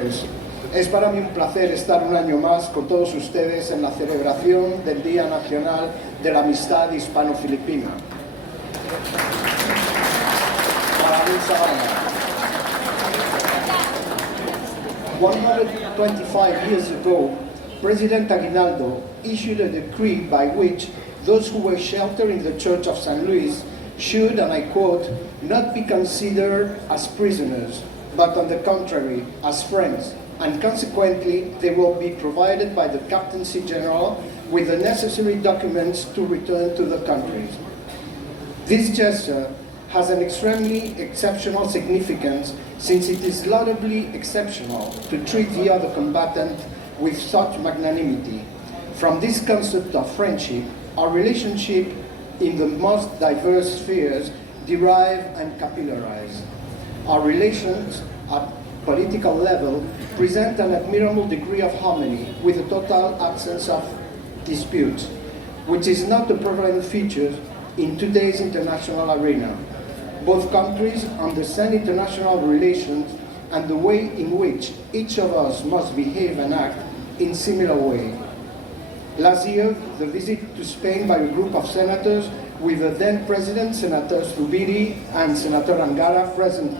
Es para mí un placer estar un año más con todos ustedes en la celebración del Día Nacional de la Amistad Hispano-Filipina. 125 years ago, President Aguinaldo issued a decree by which those who were sheltered in the Church of San Luis should, and I quote, not be considered as prisoners, but on the contrary, as friends, and consequently, they will be provided by the Captaincy General with the necessary documents to return to the countries. This gesture has an extremely exceptional significance, since it is laudably exceptional to treat the other combatant with such magnanimity. From this concept of friendship, our relationship in the most diverse spheres derive and capillarize. Our relations at political level present an admirable degree of harmony with a total absence of disputes, which is not a prevalent feature in today's international arena. Both countries understand international relations and the way in which each of us must behave and act in similar way. Last year, the visit to Spain by a group of senators with the then President, Senator Zubiri and Senator Angara present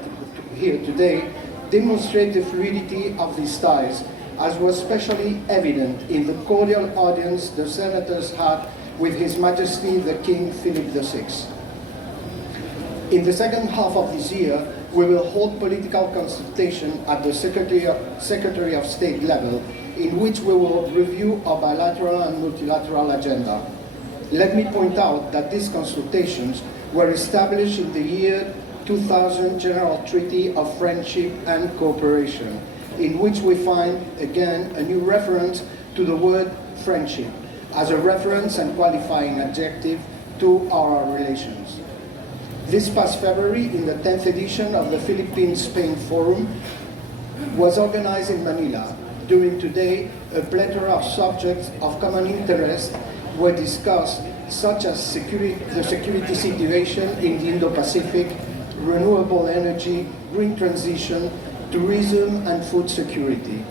here today demonstrate the fluidity of these ties, as was especially evident in the cordial audience the senators had with His Majesty the King Philip VI. In the second half of this year, we will hold political consultation at the Secretary of State level, in which we will review our bilateral and multilateral agenda. Let me point out that these consultations were established in the year 2000 General Treaty of Friendship and Cooperation, in which we find, again, a new reference to the word friendship as a reference and qualifying adjective to our relations. This past February, in the 10th edition of the Philippine-Spain Forum, was organized in Manila. During today, a plethora of subjects of common interest were discussed, such as the security situation in the Indo-Pacific, renewable energy, green transition, tourism, and food security.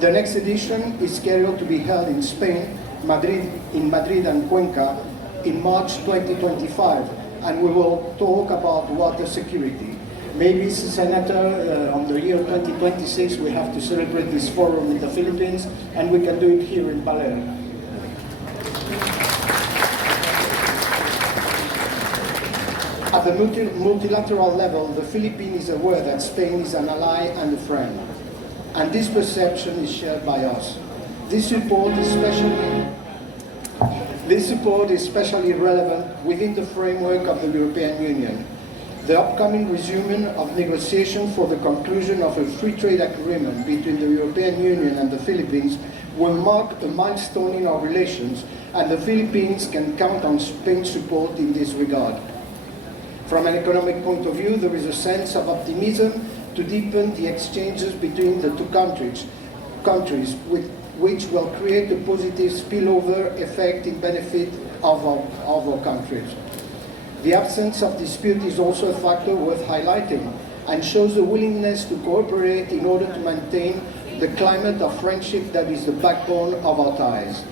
The next edition is scheduled to be held in Spain, Madrid and Cuenca in March 2025, and we will talk about water security. Maybe, Senator, on the year 2026, we have to celebrate this forum in the Philippines, and we can do it here in Baler. At the multilateral level, the Philippines is aware that Spain is an ally and a friend, and this perception is shared by us. This support is especially relevant within the framework of the European Union. The upcoming resumption of negotiations for the conclusion of a free trade agreement between the European Union and the Philippines will mark a milestone in our relations, and the Philippines can count on Spain's support in this regard. From an economic point of view, there is a sense of optimism to deepen the exchanges between the two countries, which will create a positive spillover effect in benefit of our countries. The absence of dispute is also a factor worth highlighting and shows a willingness to cooperate in order to maintain the climate of friendship that is the backbone of our ties.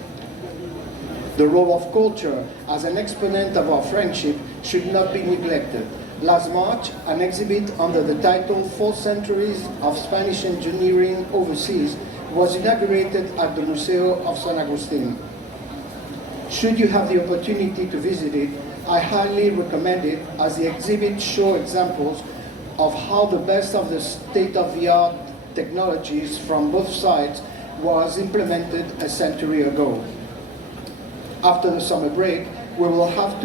The role of culture as an exponent of our friendship should not be neglected. Last March, an exhibit under the title 4 Centuries of Spanish Engineering Overseas was inaugurated at the Museo of San Agustin. Should you have the opportunity to visit it, I highly recommend it, as the exhibit shows examples of how the best of the state-of-the-art technologies from both sides was implemented a century ago. After the summer break, we will have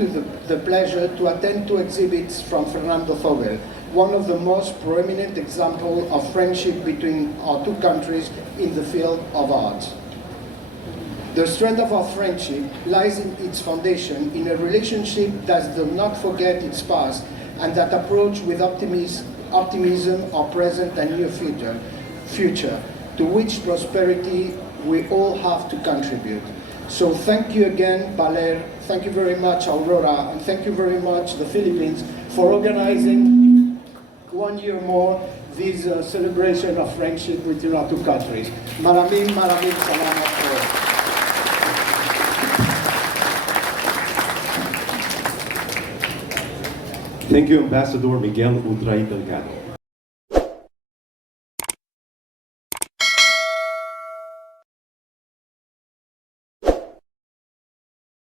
the pleasure to attend 2 exhibits from Fernando Zobel, one of the most prominent examples of friendship between our two countries in the field of art. The strength of our friendship lies in its foundation in a relationship that does not forget its past and that approach with optimism our present and near future, to which prosperity we all have to contribute. So thank you again, Baler, thank you very much, Aurora, and thank you very much, the Philippines, for organizing one year more this celebration of friendship between our two countries. Maraming salamat po. Thank you, Ambassador Miguel Utray Delgado.